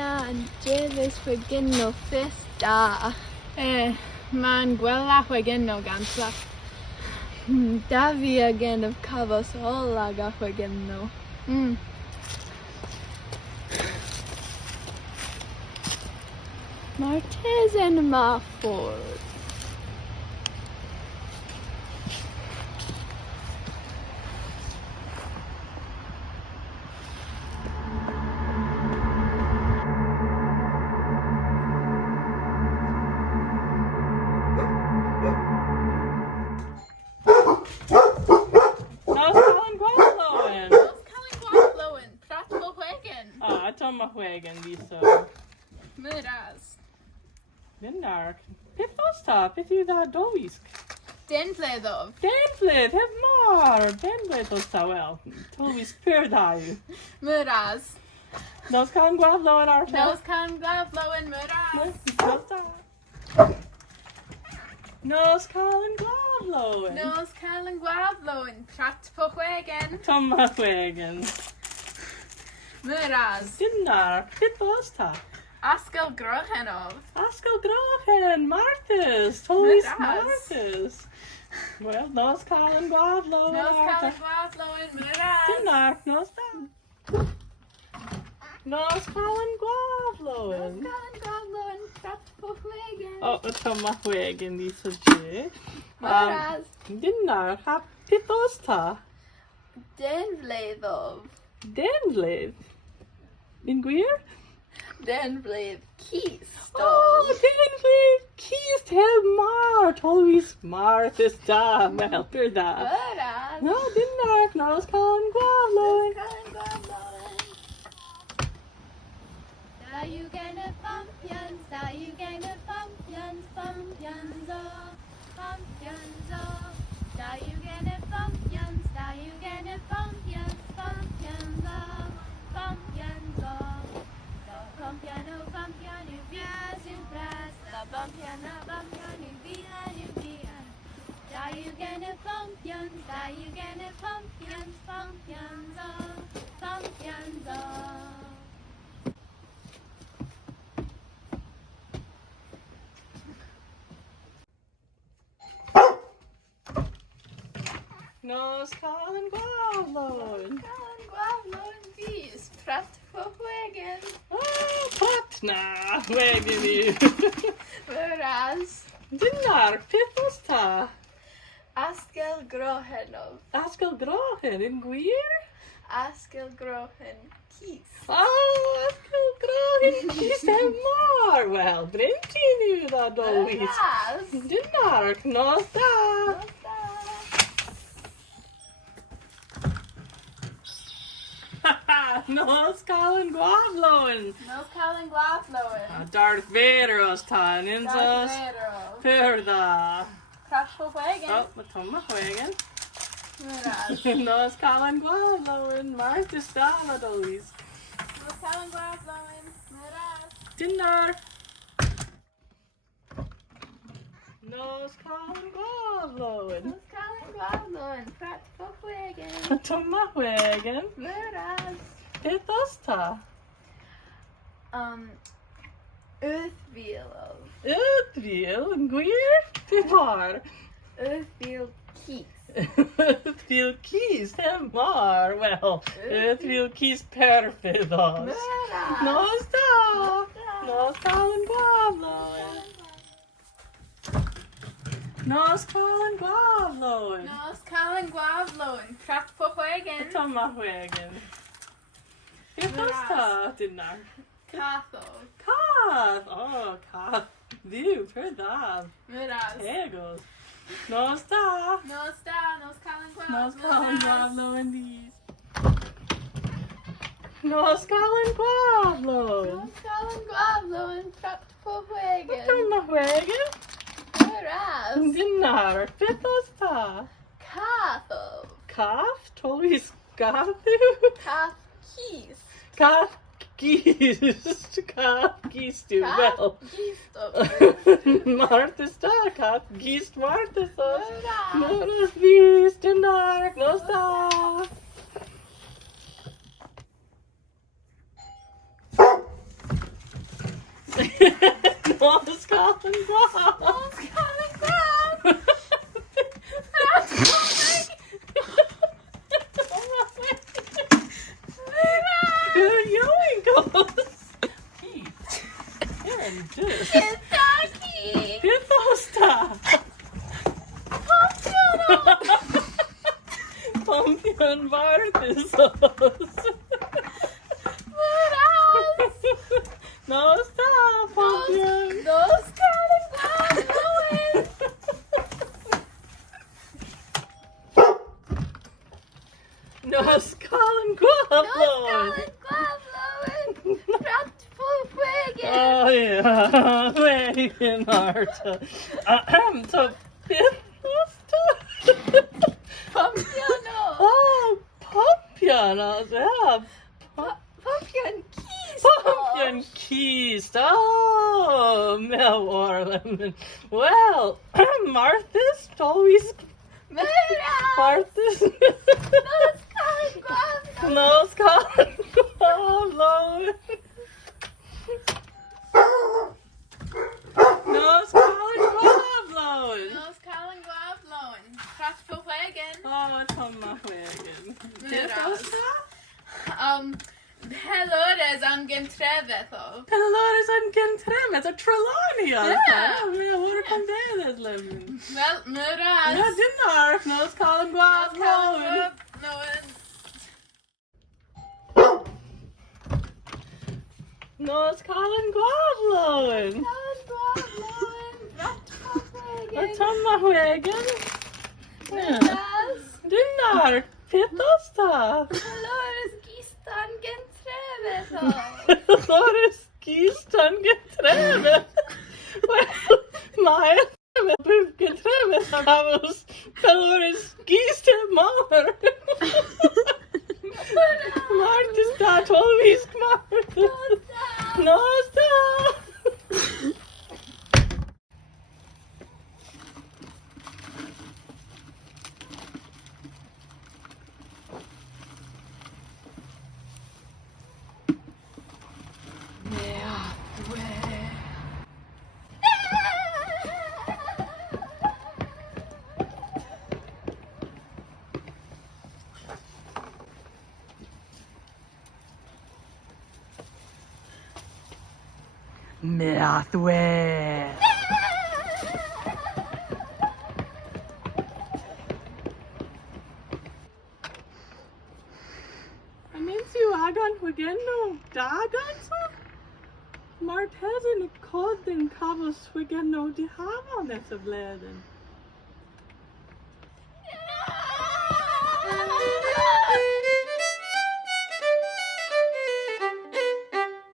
Anna and Davis begin no festa. Man gwella hwegen no gansla. Davi again of Cavos Olaga again no. Martez and Marford. Hwegen visa. Myras. Vinnar. Pithosta, pithu da dovisk. Denfledov. Denfled, heb mar. Denfled osta wel. Tovisk perdai. Myras. Nos kan guavlo en arta. Nos kan glavlo en myras. Nos kan guavlo en. Nos kan glavlo en prat på hwegen. Tomma hwegen. Myras. Dinnar, pithosta. Askel Grochenov. Askel Grochen, Marthas, Tovis Myras. Marthas. Well, nos kan guavlo en Nos kan arta. glavlo en myras. Dinnar, nos da. Nos kan guavlo en. Nos kan glavlo en prat på hwegen. Oh, tomma hwegen visa G. Myras. Dinnar, ha pithosta. Denfledov. Denvled. In Gwyr? Denfled Keys. Oh, Denvled. Keist heb mar. Tovis Marthas da. Melper da. Myras. No, dinnar, nos kan guavlo en. Da you gonna pumpkins, da you gonna pumpkins, pumpkins oh, pumpkins oh. Da you gonna pumpkins, da you gonna pumpkins, pumpkins oh, pumpkins oh. The pumpkin oh pumpkin you vias you press, the pumpkin you via you via. Da you gonna pumpkins, da you gonna pumpkins, pumpkins oh, pumpkins oh. Nos kan guavlo en. Kan glavlo en vis. Prat på hwegen. Oh, patna hwegen i. Myras. Dinnar, pithosta. Askel Grochenov. Askel Grochen in Gwyr? Askel Grochen Keys. Oh, Askel Grochen Keist heb mar. Well, brinti nu da dovis. Myras. Dinnar, nos da. Nos kan guavlo en. Nos kan glavlo en. Darth Vader os ta Darth ninjas. Vader. Perda. Prat på hwegen. Oh, med tomma hwegen. Myras. Nos kan guavlo en. Marthas da dovis. Nos kan glavlo en. Myras. Dinnar. Nos kan guavlo en. Nos kan glavlo en. Prat på hwegen. Tomma hwegen. Myras. Pithosta. Uthvilov. Uthvil en Gwyr? Pipar. Uthvil Keys. Uthvil Keist heb mar. Well, Uthvil Keist perfidos. Myras. Nos da. Nos kan guavlo en. Nos kan guavlo en. Nos kan glavlo en. Prat på hwegen. Tomma hwegen. Pithosta. Dinnar. Cathol. Kath. Oh, Kath. Du, perdav. Myras. Tegos. Nos da. Nos da. Nos kan glavlo. Nos kan guavlo en vis. Nos kan guavlo. Nos kan glavlo en. Prat på hwegen. Tomma hwegen. Myras. Dinnar. Pithosta. Cathol. Kath. Tovis gathu. Kath Keys. Kath gist. Kath gistu. Well. Geestov. Marthas da. Kath gist Marthas. Myras. Nos vis. Dinnar. Nos da. Nos Colin Guap. Nos Colin Guap. Kentucky! Pythosta! Pompion Vartisos! Nosta! Pompion! Nos Colin Guap blowing! Nos Colin Guap! Oh yeah, Megan Arta. So Pythosta. Pompiano! Oh, Pompianos, yeah. Pompian Keys! Pumpkin keys. Oh, Mel Warland. Well, Martha's always Mira! Martha's. Nos Colin Guap! Nos Colin Guap. Nos Colin Guap. Nos Colin Guap blowing. Pratt for wagon. Oh, Tomma Wagen. Myras. Helores an gentrefetho. Pelores an Gentremet, a Trelawney. Yeah. What come there, living? Well, Myras. Ja, dinnar. Nos Colin Guap. Nos Colin Guap blowing. Nos Colin Guap. Colin Guap blowing! Pratt for A wagon! Tomma Wagen. Myras! Dinnar. Pythosta. Dolores Gistan Gentrefetho! Dolores Gistan Getrevet. Well, my Getrevet havus Dolores Gistan Mar. Martis dat always Martis. Nosta. Meathwe. You agan wigeno dagan so? Martezin cod den cavos wigeno di havan et of leden.